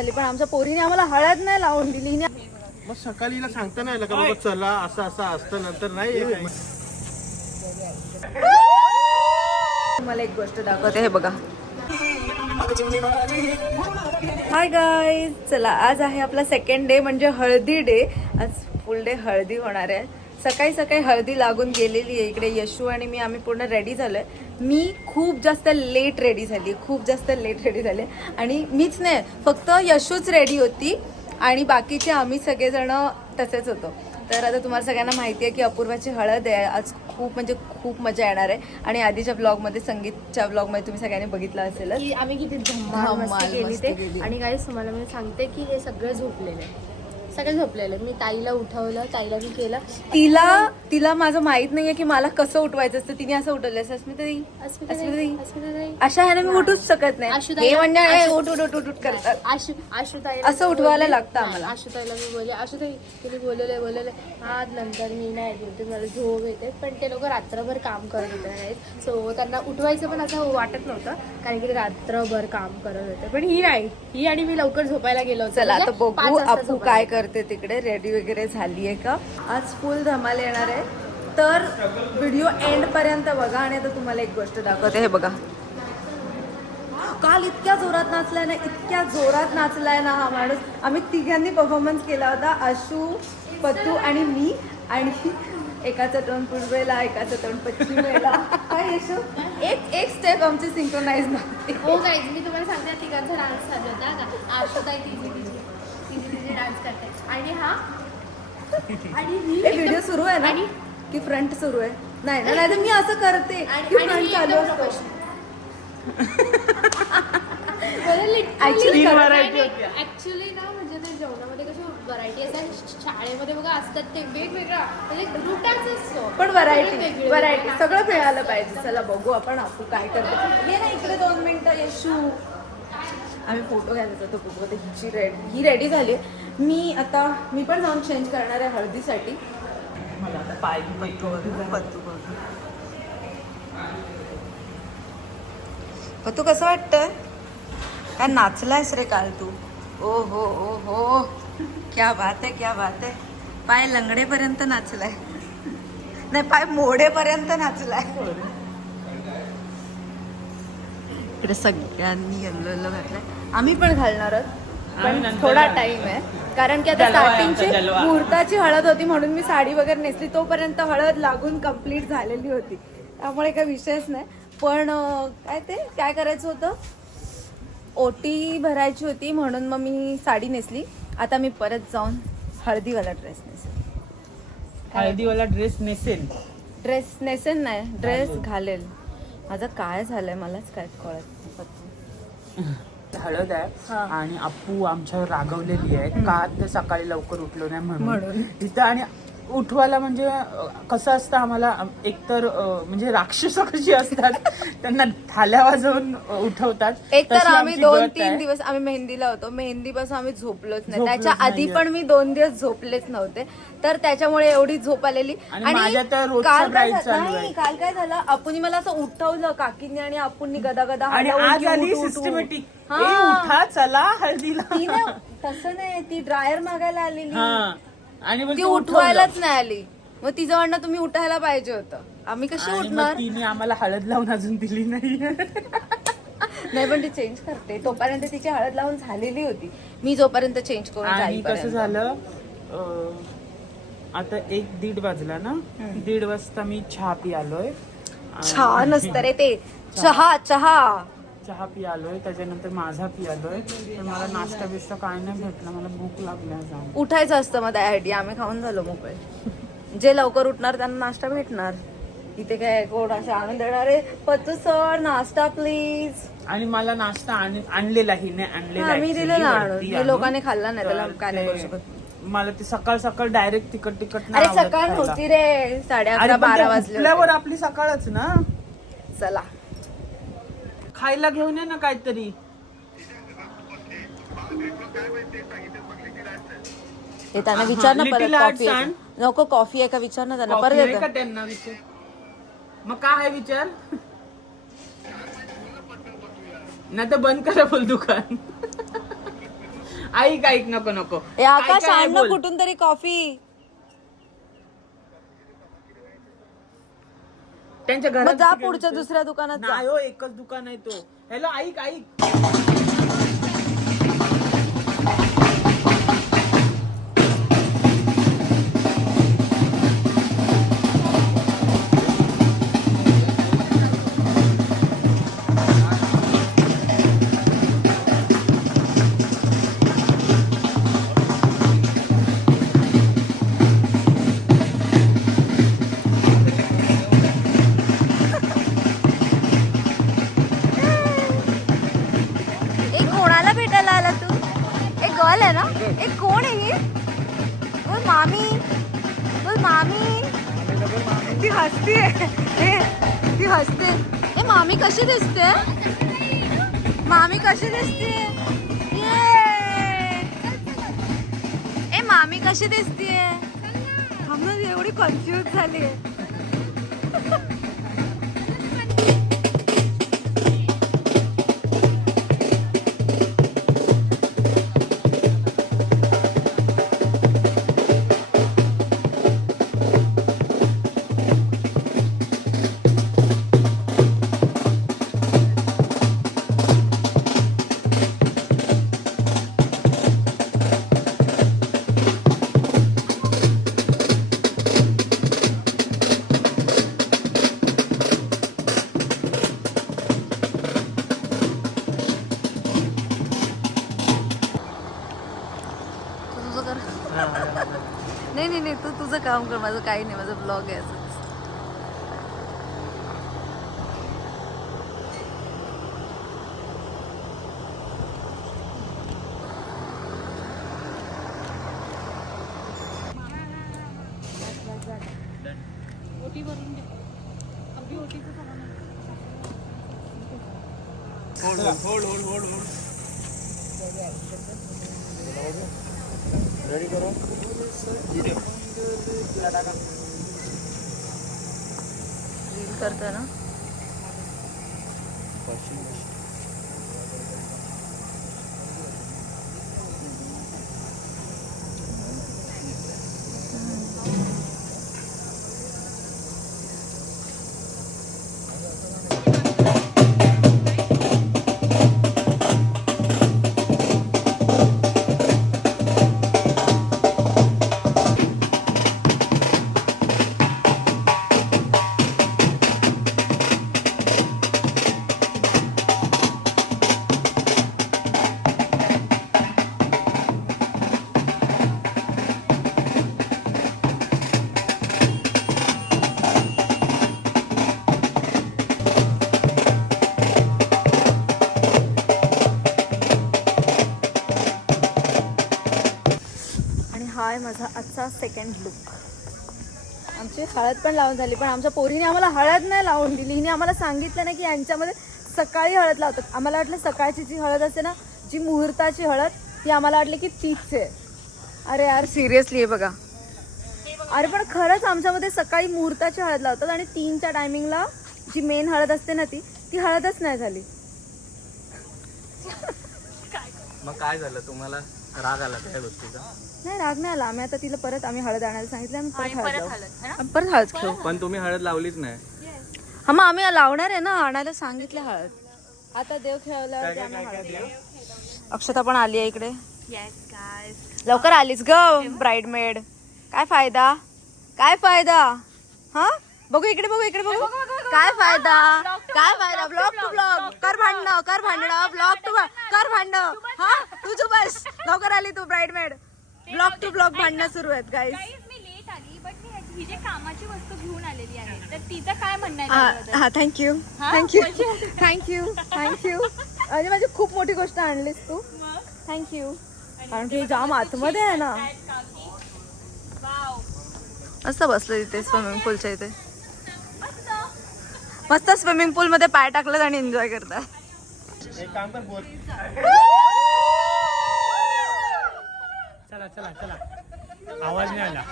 पण आमच्या पोरीने आम्हाला हळद नाही लावून दिली. मग सकाळीला सांगता नाही आलं का बाबा चला असं असं असतं नंतर नाही. तुम्हाला एक गोष्ट दाखवते, हे बघा. हाय गाईज, चला आज आहे आपला सेकंड डे म्हणजे हळदी डे. आज फुल डे हळदी होणार आहे. सकाळी सकाळी हळदी लागून गेलेली आहे. इकडे यशू आणि मी आम्ही पूर्ण रेडी झालोय. मी खूप जास्त लेट रेडी झाली आणि मीच नाही, फक्त यशूच रेडी होती आणि बाकीचे आम्ही सगळेजण तसेच होतो. तर आता तुम्हाला सगळ्यांना माहिती आहे की अपूर्वाची हळद आहे आज. खूप म्हणजे खूप मजा येणार आहे. आणि आधीच्या ब्लॉगमध्ये, संगीतच्या ब्लॉगमध्ये तुम्ही सगळ्यांनी बघितलं असेल की आम्ही किती धमाल मस्ती केली ते. आणि गाईस तुम्हाला मी सांगते की हे सगळं झोपलेले. मी ताईला उठवलं, ताईला मी केलं. तिला माझं माहित नाहीये की मला कसं उठवायचं असतं. तिने असं उठवलं असं, अस्मिताई अशा ह्याने मी उठूच शकत नाही. हे म्हणजे उठ करतात. आशुताई असं उठवायला लागतं आम्हाला. आशुताईला मी बोलले, आशुताई तुम्ही बोलवले हा नंतर मी नाही बोलते, मला झोप येते. पण ते लोक रात्रभर काम करत होते नाहीत, सो त्यांना उठवायचं पण असं वाटत नव्हतं कारण की ते रात्रभर काम करत होते. पण ही आणि मी लवकर झोपायला गेलो. चला आता बघू अपू काय करते तिकडे. रेडी वगैरे झालीये का. आज फुल धमाल येणार आहे, तर व्हिडिओ एंड पर्यंत बघा. आणि आता तुम्हाला एक गोष्ट दाखवते, हे बघा. काल इतक्या जोरात नाचलाय ना हा माणूस. आम्ही तिघांनी परफॉर्मन्स केला होता, आशू, पत्तू आणि मी. आणि एकाचं तोंड पूर्वेला, एकाचं तोंड पश्चिमेला. काय यशू, एक स्टेप आमची सिंक्रोनाइज नव्हती. हो गाईज, मी तुम्हाला सांगते तिघांचा डान्स झाला होता का. आशुताई तिची डान्स करते आणि व्हिडिओ सुरू आहे ना की फ्रंट सुरू आहे. नाही तर मी असं करते की फ्रंट चालू असतो. ऍक्च्युली ना म्हणजे ते जेवणामध्ये कशी व्हरायटी असतात. शाळेमध्ये बघा असतात ते वेगवेगळा म्हणजे ग्रुप डान्स असतो, पण व्हरायटी सगळं मिळालं पाहिजे. चला बघू आपण आपू काय करतो. ये ना इकडे 2 मिनिटं यशू. आम्ही फोटो घ्यायला जातो बघू. ही रेडी झाली. मी पण जाऊन चेंज करणार आहे हळदीसाठी. मला आता पाय पत्तू कसं वाटतंय. काय नाचलायस रे काल तू. ओ हो क्या बात आहे. पाय लंगडेपर्यंत नाचलाय. नाही, पाय मोडेपर्यंत नाचलाय. इकडे सगळ्यांनी येल्लो घातलाय. आम्ही पण घालणार आहोत, पण थोडा टाइम आहे कारण की आता स्टार्टिंगची मुहूर्ताची हळद होती म्हणून मी साडी वगैरे नेसली. तोपर्यंत हळद लागून कंप्लीट झालेली होती, त्यामुळे काही विषयच नाही. पण काय करायचं होतं, ओटी भरायची होती म्हणून मग मी साडी नेसली. आता मी परत जाऊन हळदीवाला ड्रेस नेसेल नाही, ड्रेस घालेल. माझं काय झालंय मलाच काय कळत. हळद आहे आणि अपू आमच्यावर रागवलेली आहे का तर सकाळी लवकर उठलो नाही म्हणून इथं. आणि उठवायला म्हणजे कसं असतं आम्हाला, एकतर म्हणजे राक्षस कशी असतात त्यांना थाल्या वाजवून उठवतात. एक तर आम्ही 2-3 दिवस आम्ही मेहंदीला होतो, मेहंदीपासून आम्ही झोपलोच नाही. त्याच्या आधी पण मी 2 दिवस झोपलेच नव्हते, तर त्याच्यामुळे एवढी झोप आलेली. आणि काल काय झालं, आपूनी मला असं उठवलं काकींनी आणि आपूंनी गदा आणि आज आली सिस्टमॅटिक उठा चला हळदीला. तसं नाही, ती ड्रायर मागायला आलेली आणि ती उठवायलाच नाही आली. मग तिचं म्हणणं तुम्ही उठायला पाहिजे होतं. आम्ही कशी उठणार. तिने आम्हाला हळद लावून अजून दिली नाही. नाही पण ती चेंज करते, तोपर्यंत तिची हळद लावून झालेली होती. मी जोपर्यंत चेंज करून. आणि कसं झालं, आता 1-1:30 वाजला ना, 1:30 वाजता मी चहा पियालोय. छान असतं रे ते चहा पियालोय. त्याच्यानंतर माझा पियालोय. पण मला नाश्ता बिष्टा काय नाही भेटला, मला भूक लागल्या. उठायचं असतं मग त्यासाठी. आम्ही खाऊन झालो मोकळे. जे लवकर उठणार त्यांना नाश्ता भेटणार. इथे काय कोण असं आणून देणार आहे, पत्तू सर नाश्ता प्लीज. आणि मला नाश्ता आणलेलाही नाही आणलेला. मी दिलेला आणून, लोकांनी खाल्ला नाही, त्याला काय नाही करू शकत. मला ते सकाळ डायरेक्ट तिकट अरे सकाळ होती रे, 11:30-12 वाजल्यावर आपली सकाळच ना. चला खायला घेऊन ये ना काहीतरी. ते त्यांना विचार ना परत, कॉफी नको, कॉफी आहे का विचार ना त्यांना परत. त्यांना विचार मग काय आहे विचार. नाही तर बंद करा बोल दुकान. ऐक नको नको ए आकाश काय आण ना बोल. कुठून तरी कॉफी. त्यांच्या मग घरात जा तिकडे पुढच्या होतं. दुसऱ्या दुकानात जा. नाही हो एकच दुकान आहे तो. हॅलो ऐक एक कोणाला भेटायला आला तू? एक गर्ल आहे ना? एक कोण आहे ही? बोल मामी, बोल मामी. ती हसतीये. ती हसते. ए मामी कशी दिसते? मामी कशी दिसते? ए मामी कशी दिसतीये? हमने एवढी कन्फ्यूज झाली. तुझं कर. नाही तू तुझं काम कर, माझं काही नाही, माझं ब्लॉग आहे असंच. रेडी करो. रील करता ना. हा आहे माझा आजचा सेकंड लुक. आमची हळद पण लावून झाली, पण आमच्या पोरीने आम्हाला हळद नाही लावून दिली. हिने आम्हाला सांगितलं नाही की यांच्यामध्ये सकाळी हळद लावतात. आम्हाला वाटलं सकाळची जी हळद असते ना, जी मुहूर्ताची हळद, ती आम्हाला वाटली की तीच आहे. अरे यार सिरियसली आहे बघा. अरे पण खरंच आमच्यामध्ये सकाळी मुहूर्ताची हळद लावतात आणि 3च्या टायमिंगला जी मेन हळद असते ना, ती हळदच नाही झाली. मग काय झालं, तुम्हाला राग आला त्या गोष्टीचा? नाही राग नाही आला. आम्ही आता तिला परत आम्ही हळद आणायला सांगितलं, आम्ही परत हळद घेऊ. पण तुम्ही हळद लावलीच नाही. हा मग आम्ही लावणार आहे ना, आणायला सांगितलं हळद. आता देव खेळल्यावर आम्ही हळद लावू. अक्षता पण आली आहे इकडे. लवकर आलीस ग ब्राईडमेड. काय फायदा, काय फायदा? हा बघू इकडे, बघू इकडे, बघू काय फायदा, काय फायदा. ब्लॉग टू ब्लॉग कर भांडणं, कर भांडणं, ब्लॉग टू कर भांडणं. हा तुझं बस लवकर आली तू ब्राईडमेड. ब्लॉग टू ब्लॉग भांडणं सुरू आहेत गाईज. मी लेट आली, बट मी ही जे कामाची वस्तू घेऊन आलेली आहे, तर तिचं काय म्हणणं आहे? हा थँक्यू थँक्यू थँक्यू थँक्यू. म्हणजे माझी खूप मोठी गोष्ट आणलीस तू. थँक्यू. कारण की जाम आतमध्ये आहे ना. मस्त बसलं तिथे स्विमिंग पूलच्या इथे. मस्त स्विमिंग पूल मध्ये पाय टाकलं आणि एन्जॉय करतात. एक काम कर, बोल. चला चला चला, आवाज नाही आला.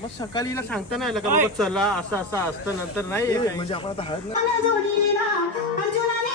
मग सकाळी हिला सांगता नाही आलं का बाबा चला असं असं असतं, नंतर नाही म्हणजे आपण आता हळद अर्जुनाने